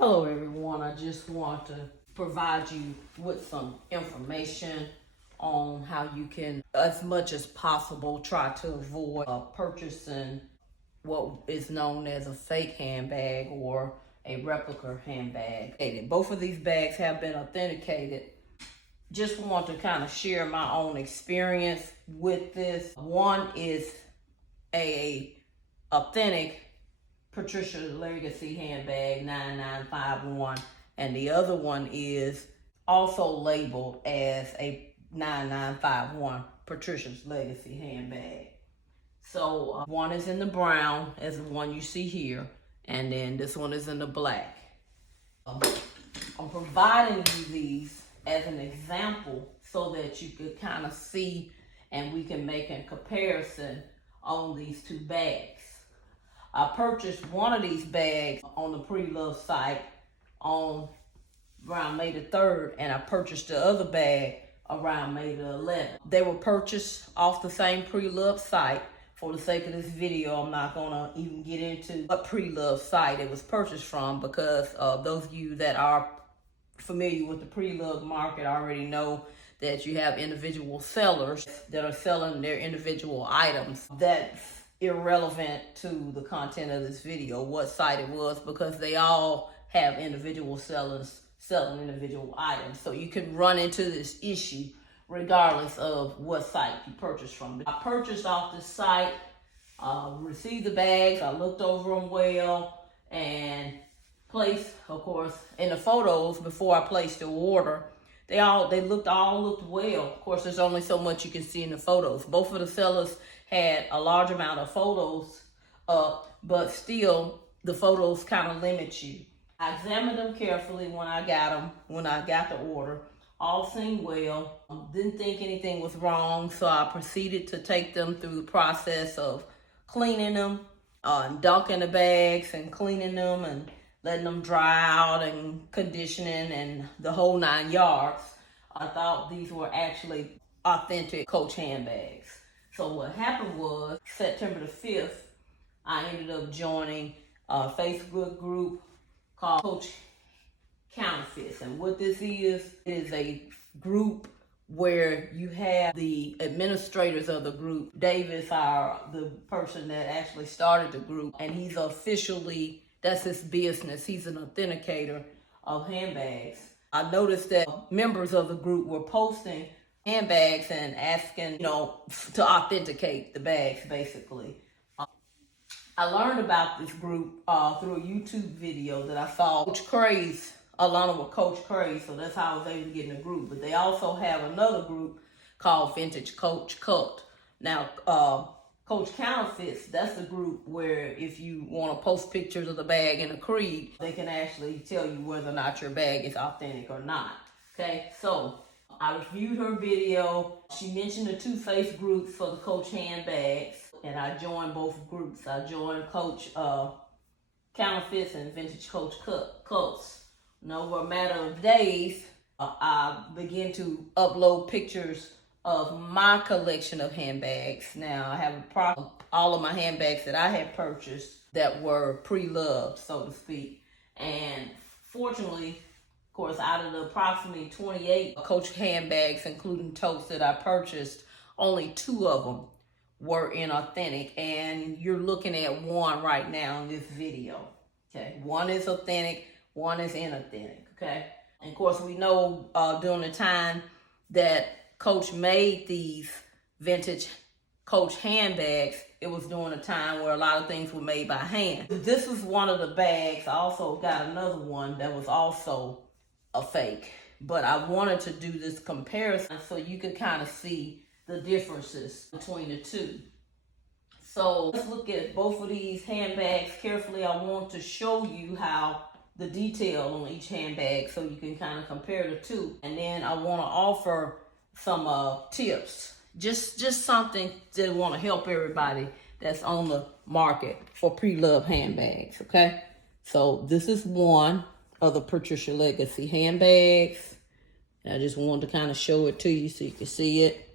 Hello everyone, I just want to provide you with some information on how you can, as much as possible, try to avoid purchasing what is known as a fake handbag or a replica handbag. Both of these bags have been authenticated. Just want to kind of share my own experience with this. One is a authentic Patricia Legacy handbag 9951, and the other one is also labeled as a 9951 Patricia's Legacy handbag. So one is in the brown, as the one you see here, and then this one is in the black. I'm providing you these as an example so that you could kind of see and we can make a comparison on these two bags. I purchased one of these bags on the pre-love site on around May the 3rd, and I purchased the other bag around May the 11th. They were purchased off the same pre-love site. For the sake of this video, I'm not gonna even get into what pre-love site it was purchased from, because those of you that are familiar with the pre-love market already know that you have individual sellers that are selling their individual items. That's irrelevant to the content of this video, what site it was, because they all have individual sellers selling individual items. So you can run into this issue regardless of what site you purchase from. I purchased off this site, received the bags, I looked over them well, and placed, of course, in the photos before I placed the order, they all looked well. Of course, there's only so much you can see in the photos. Both of the sellers had a large amount of photos up, but still the photos kind of limit you. I examined them carefully when I got the order. All seemed well. Didn't think anything was wrong, so I proceeded to take them through the process of cleaning them, and dunking the bags and cleaning them and letting them dry out and conditioning and the whole 9 yards. I thought these were actually authentic Coach handbags. So what happened was, September the 5th, I ended up joining a Facebook group called Coach Counterfeits. And what this is a group where you have the administrators of the group. Davis, the person that actually started the group, and he's officially, that's his business. He's an authenticator of handbags. I noticed that members of the group were posting handbags and asking, to authenticate the bags, basically. I learned about this group through a YouTube video that I saw. Coach Craze, along with Coach Craze, so that's how I was able to get in the group. But they also have another group called Vintage Coach Cult. Now, Coach Counterfeits, that's the group where if you want to post pictures of the bag in a creed, they can actually tell you whether or not your bag is authentic or not. Okay, so I reviewed her video. She mentioned the two face groups for the Coach handbags, and I joined both groups. I joined Coach Counterfeits and Vintage Coach Cults. And over a matter of days, I began to upload pictures of my collection of handbags. Now, I have all of my handbags that I had purchased that were pre-loved, so to speak. And fortunately, of course, out of the approximately 28 Coach handbags, including totes that I purchased, only 2 of them were inauthentic. And you're looking at one right now in this video. Okay, one is authentic, one is inauthentic. Okay, and of course, we know during the time that Coach made these vintage Coach handbags, it was during a time where a lot of things were made by hand. This was one of the bags. I also got another one that was also a fake, but I wanted to do this comparison so you could kind of see the differences between the two. So let's look at both of these handbags carefully. I want to show you how the detail on each handbag so you can kind of compare the two. And then I want to offer some tips, just something that want to help everybody that's on the market for pre-love handbags. Okay, so this is one of the Patricia Legacy handbags. I just wanted to kind of show it to you so you can see it.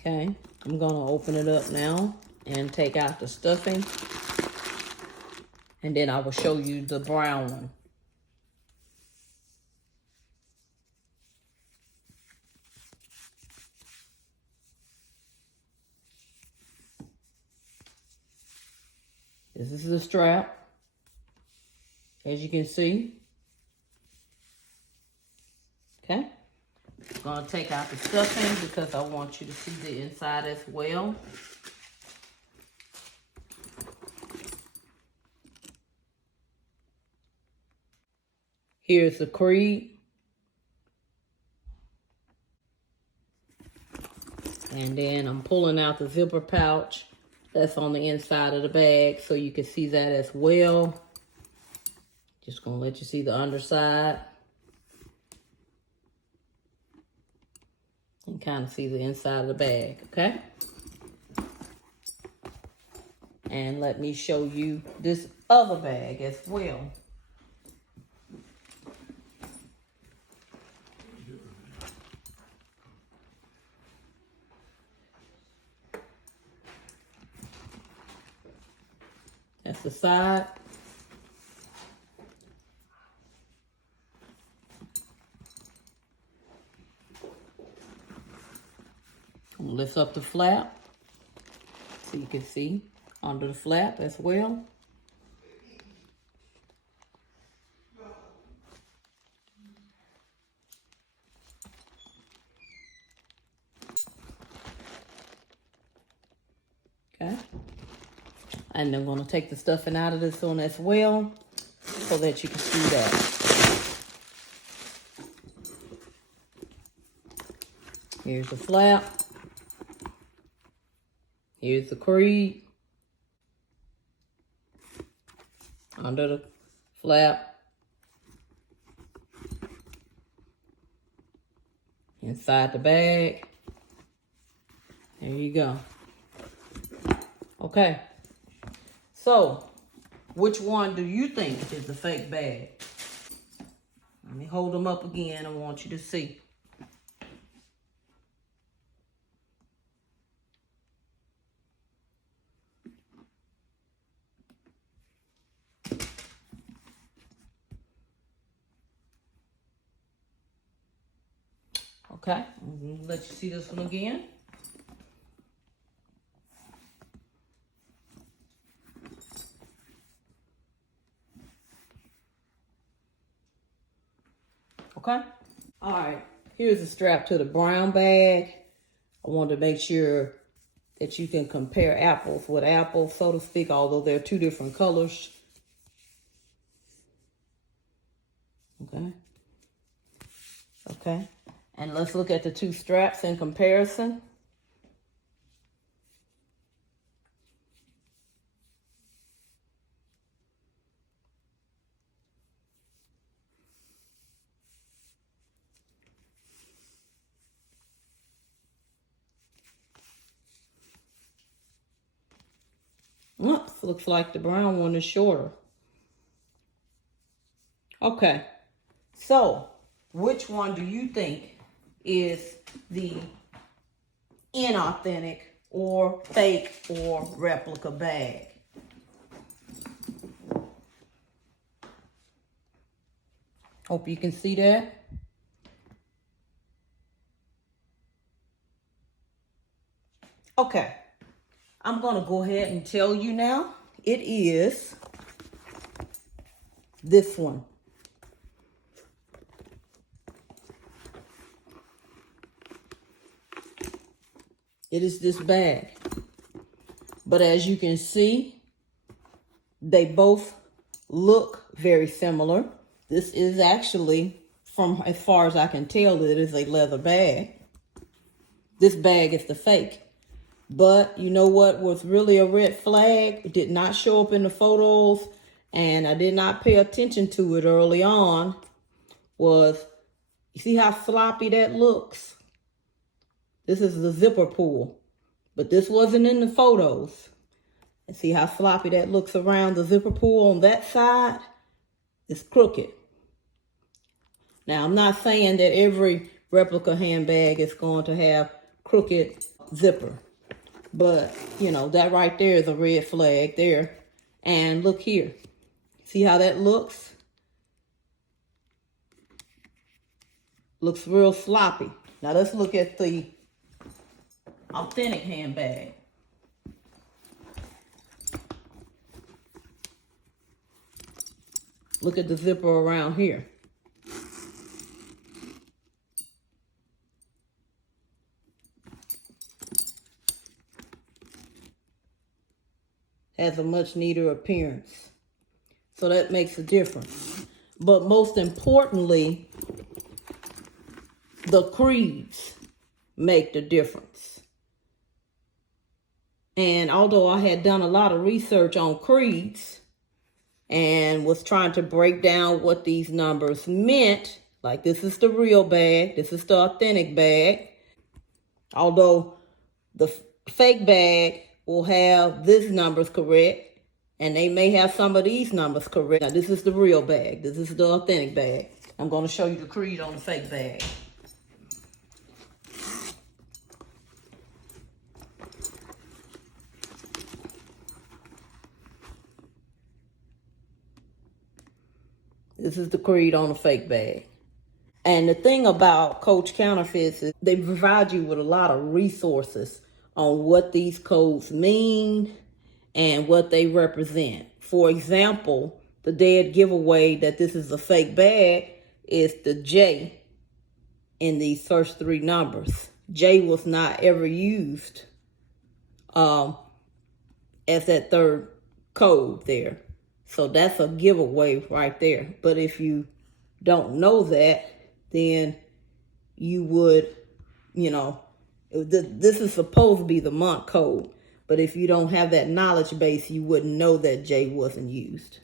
Okay, I'm gonna open it up now and take out the stuffing. And then I will show you the brown one. This is the strap, as you can see. Okay, I'm gonna take out the stuffing because I want you to see the inside as well. Here's the creed. And then I'm pulling out the zipper pouch that's on the inside of the bag so you can see that as well. Just gonna let you see the underside. And kind of see the inside of the bag, okay? And let me show you this other bag as well. That's the side. I'm gonna lift up the flap so you can see under the flap as well. Okay. And I'm gonna take the stuffing out of this one as well so that you can see that. Here's the flap. Here's the creed. Under the flap. Inside the bag. There you go. Okay. So, which one do you think is the fake bag? Let me hold them up again. I want you to see. Okay, I'm gonna let you see this one again. Okay. All right, here's the strap to the brown bag. I wanted to make sure that you can compare apples with apples, so to speak, although they're two different colors. Okay. Okay. And let's look at the two straps in comparison. Oops, looks like the brown one is shorter. Okay, so which one do you think is the inauthentic or fake or replica bag? Hope you can see that. Okay, I'm gonna go ahead and tell you now. It is this one. It is this bag. But as you can see, they both look very similar. This is actually, from as far as I can tell, it is a leather bag. This bag is the fake. But you know what was really a red flag? It did not show up in the photos, and I did not pay attention to it early on, was, you see how sloppy that looks? This is the zipper pull, but this wasn't in the photos. And see how sloppy that looks around the zipper pull on that side? It's crooked. Now, I'm not saying that every replica handbag is going to have crooked zipper. But, you know, that right there is a red flag there. And look here. See how that looks? Looks real sloppy. Now let's look at the Authentic handbag. Look at the zipper around here. Has a much neater appearance. So that makes a difference. But most importantly, the creeds make the difference. And although I had done a lot of research on creeds and was trying to break down what these numbers meant, like this is the real bag, this is the authentic bag, although the fake bag will have these numbers correct, and they may have some of these numbers correct. Now, this is the real bag. This is the authentic bag. I'm going to show you the creed on the fake bag. This is the creed on the fake bag. And the thing about Coach Counterfeits is they provide you with a lot of resources on what these codes mean and what they represent. For example, the dead giveaway that this is a fake bag is the J in these first three numbers. J was not ever used as that third code there. So that's a giveaway right there. But if you don't know that, then you would, you know, this is supposed to be the month code. But if you don't have that knowledge base, you wouldn't know that J wasn't used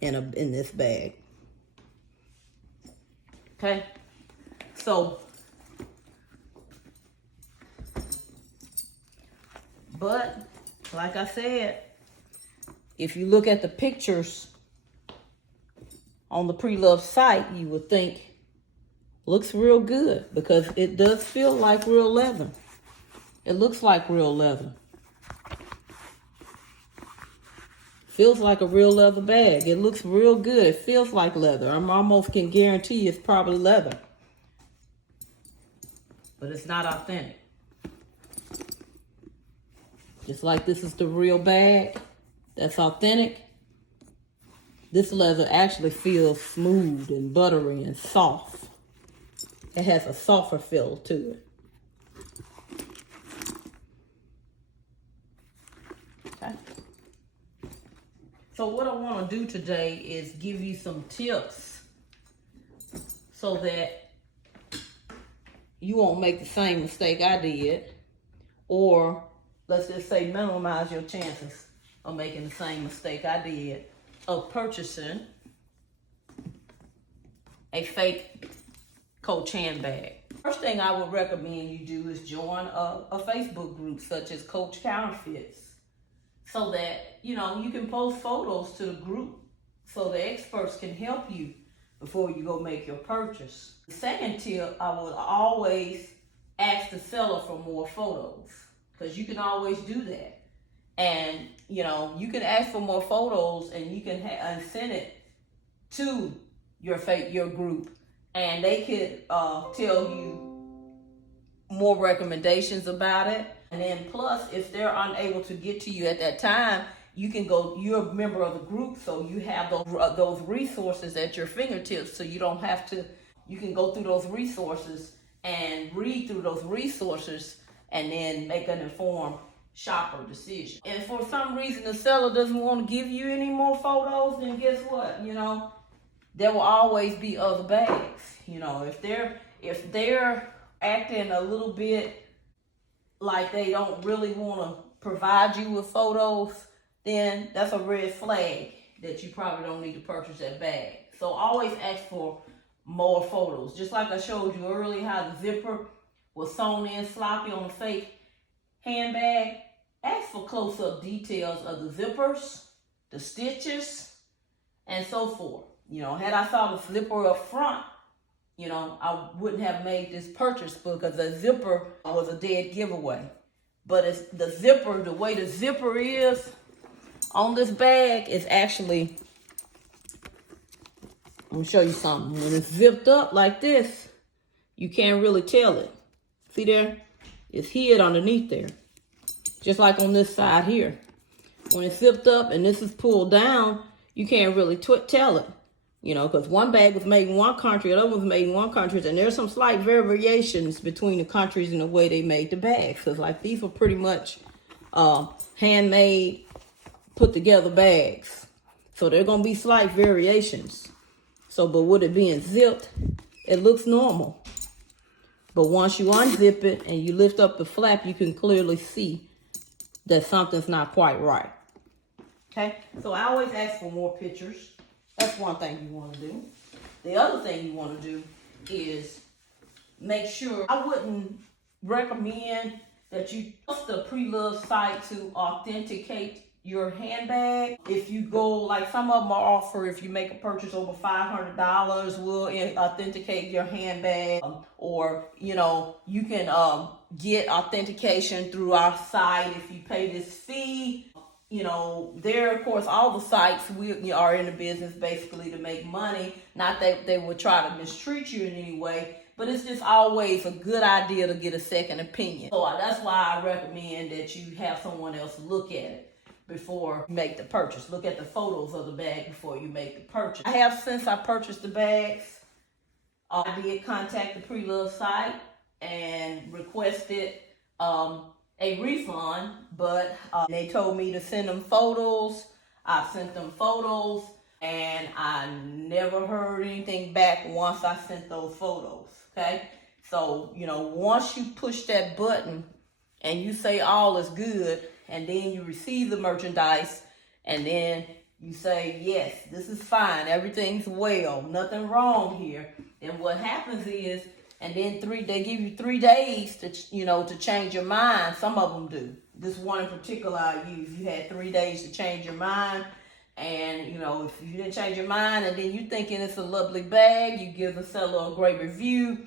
in this bag. Okay? So, but like I said, if you look at the pictures on the pre-loved site, you would think looks real good because it does feel like real leather. It looks like real leather. Feels like a real leather bag. It looks real good. It feels like leather. I almost can guarantee it's probably leather. But it's not authentic. Just like this is the real bag that's authentic, this leather actually feels smooth and buttery and soft. It has a softer feel to it. Okay. So what I want to do today is give you some tips so that you won't make the same mistake I did, or let's just say minimize your chances of making the same mistake I did of purchasing a fake Coach handbag. First thing I would recommend you do is join a Facebook group such as Coach Counterfeits, so that, you know, you can post photos to the group so the experts can help you before you go make your purchase. The second tip, I would always ask the seller for more photos, because you can always do that. And, you know, you can ask for more photos and you can send it to your group, and they could tell you more recommendations about it. And then plus, if they're unable to get to you at that time, you can go, you're a member of the group, so you have those resources at your fingertips, so you don't have to, you can go through those resources and read through those resources and then make an informed shopper decision. And if for some reason the seller doesn't want to give you any more photos, then guess what? You know, there will always be other bags. You know, if they're acting a little bit like they don't really want to provide you with photos, then that's a red flag that you probably don't need to purchase that bag. So always ask for more photos. Just like I showed you earlier how the zipper was sewn in sloppy on the fake handbag, ask for close-up details of the zippers, the stitches, and so forth. You know, had I saw the zipper up front, you know, I wouldn't have made this purchase because the zipper was a dead giveaway. but it's the zipper, the way the zipper is on this bag is actually, I'm gonna show you something. When it's zipped up like this, you can't really tell it. See there? It's hid underneath there. Just like on this side here. When it's zipped up and this is pulled down, you can't really tell it. You know, because one bag was made in one country, the other one was made in one country, and there's some slight variations between the countries in the way they made the bags. Because like these were pretty much handmade, put together bags. So there are going to be slight variations. So, but with it being zipped, it looks normal. But once you unzip it and you lift up the flap, you can clearly see that something's not quite right. Okay, so I always ask for more pictures. That's one thing you want to do. The other thing you want to do is make sure, I wouldn't recommend that you trust the pre-loved site to authenticate your handbag. If you go, like some of them are offer, if you make a purchase over $500, we'll authenticate your handbag. Or, you know, you can get authentication through our site if you pay this fee. You know, there, of course, all the sites, we are in the business basically to make money. Not that they would try to mistreat you in any way, but it's just always a good idea to get a second opinion. So that's why I recommend that you have someone else look at it before you make the purchase. Look at the photos of the bag before you make the purchase. I have, since I purchased the bags, I did contact the pre-loved site and requested a refund, but they told me to send them photos. I sent them photos, and I never heard anything back once I sent those photos, okay? So, you know, once you push that button and you say all is good, and then you receive the merchandise, and then you say, yes, this is fine, everything's well, nothing wrong here, then what happens is, and then they give you 3 days to, you know, to change your mind. Some of them do. This one in particular I used, you had 3 days to change your mind. And, you know, if you didn't change your mind and then you thinking it's a lovely bag, you give the seller a great review.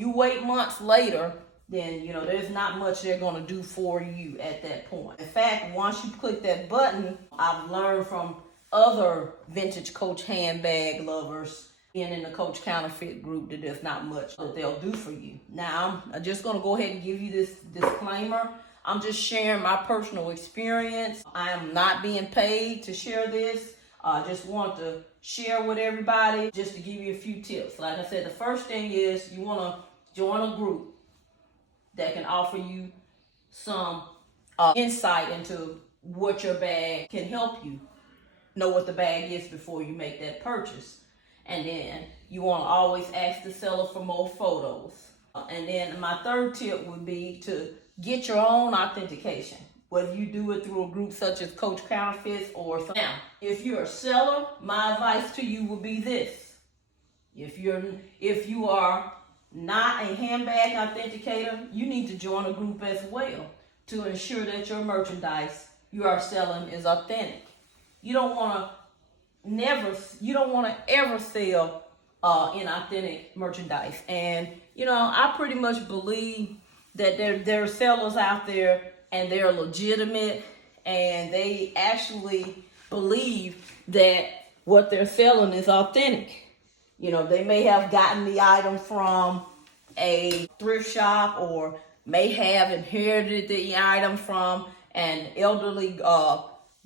You wait months later, then, you know, there's not much they're going to do for you at that point. In fact, once you click that button, I've learned from other vintage Coach handbag lovers being in the Coach Counterfeit group that there's not much that they'll do for you. Now, I'm just going to go ahead and give you this disclaimer. I'm just sharing my personal experience. I am not being paid to share this. I just want to share with everybody, just to give you a few tips. Like I said, the first thing is you want to join a group that can offer you some insight into what your bag can help you know what the bag is before you make that purchase. And then you want to always ask the seller for more photos. And then my third tip would be to get your own authentication, whether you do it through a group such as Coach Counterfeits or something. Now, if you're a seller, my advice to you would be this. If you are not a handbag authenticator, you need to join a group as well to ensure that your merchandise you are selling is authentic. You don't want to ever sell inauthentic merchandise. And you know, I pretty much believe that there are sellers out there and they're legitimate and they actually believe that what they're selling is authentic. You know, they may have gotten the item from a thrift shop or may have inherited the item from an elderly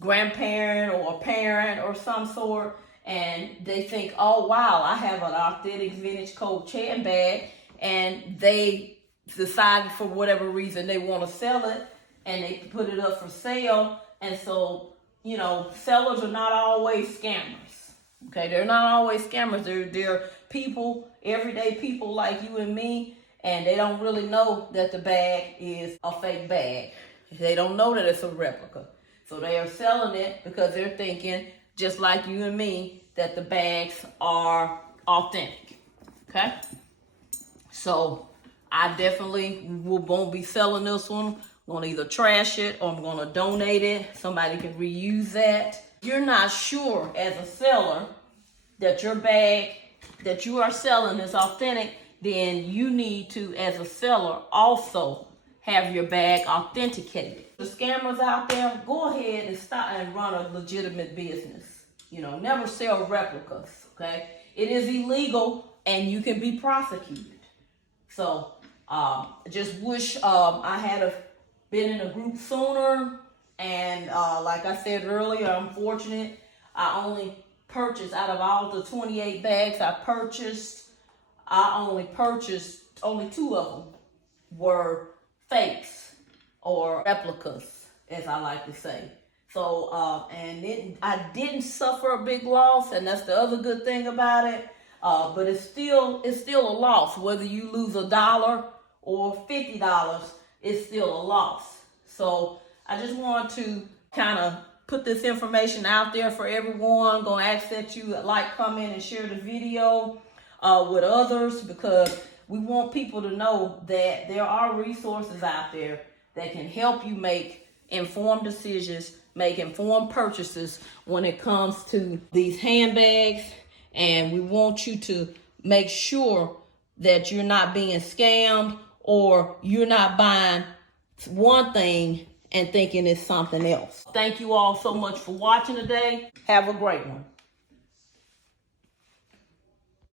grandparent or a parent or some sort, and they think, oh wow, I have an authentic vintage Coach handbag, and they decided for whatever reason they want to sell it and they put it up for sale. And so, you know, sellers are not always scammers. Okay, they're not always scammers. They're people, everyday people like you and me, and they don't really know that the bag is a fake bag. They don't know that it's a replica. So they are selling it because they're thinking, just like you and me, that the bags are authentic. Okay? So I definitely won't be selling this one. I'm going to either trash it or I'm going to donate it. Somebody can reuse that. If you're not sure as a seller that your bag that you are selling is authentic, then you need to, as a seller, also have your bag authenticated. The scammers out there, go ahead and start and run a legitimate business. You know, never sell replicas, okay? It is illegal and you can be prosecuted. So, just wish I had been in a group sooner. And like I said earlier, I'm fortunate. I only purchased, out of all the 28 bags I only purchased, only 2 of them were fakes or replicas, as I like to say. So, I didn't suffer a big loss, and that's the other good thing about it. But it's still a loss. Whether you lose $1 or $50, it's still a loss. So I just want to kind of put this information out there for everyone. Gonna ask that you like, comment, and share the video with others, because we want people to know that there are resources out there that can help you make informed decisions, make informed purchases when it comes to these handbags. And we want you to make sure that you're not being scammed, or you're not buying one thing and thinking it's something else. Thank you all so much for watching today. Have a great one.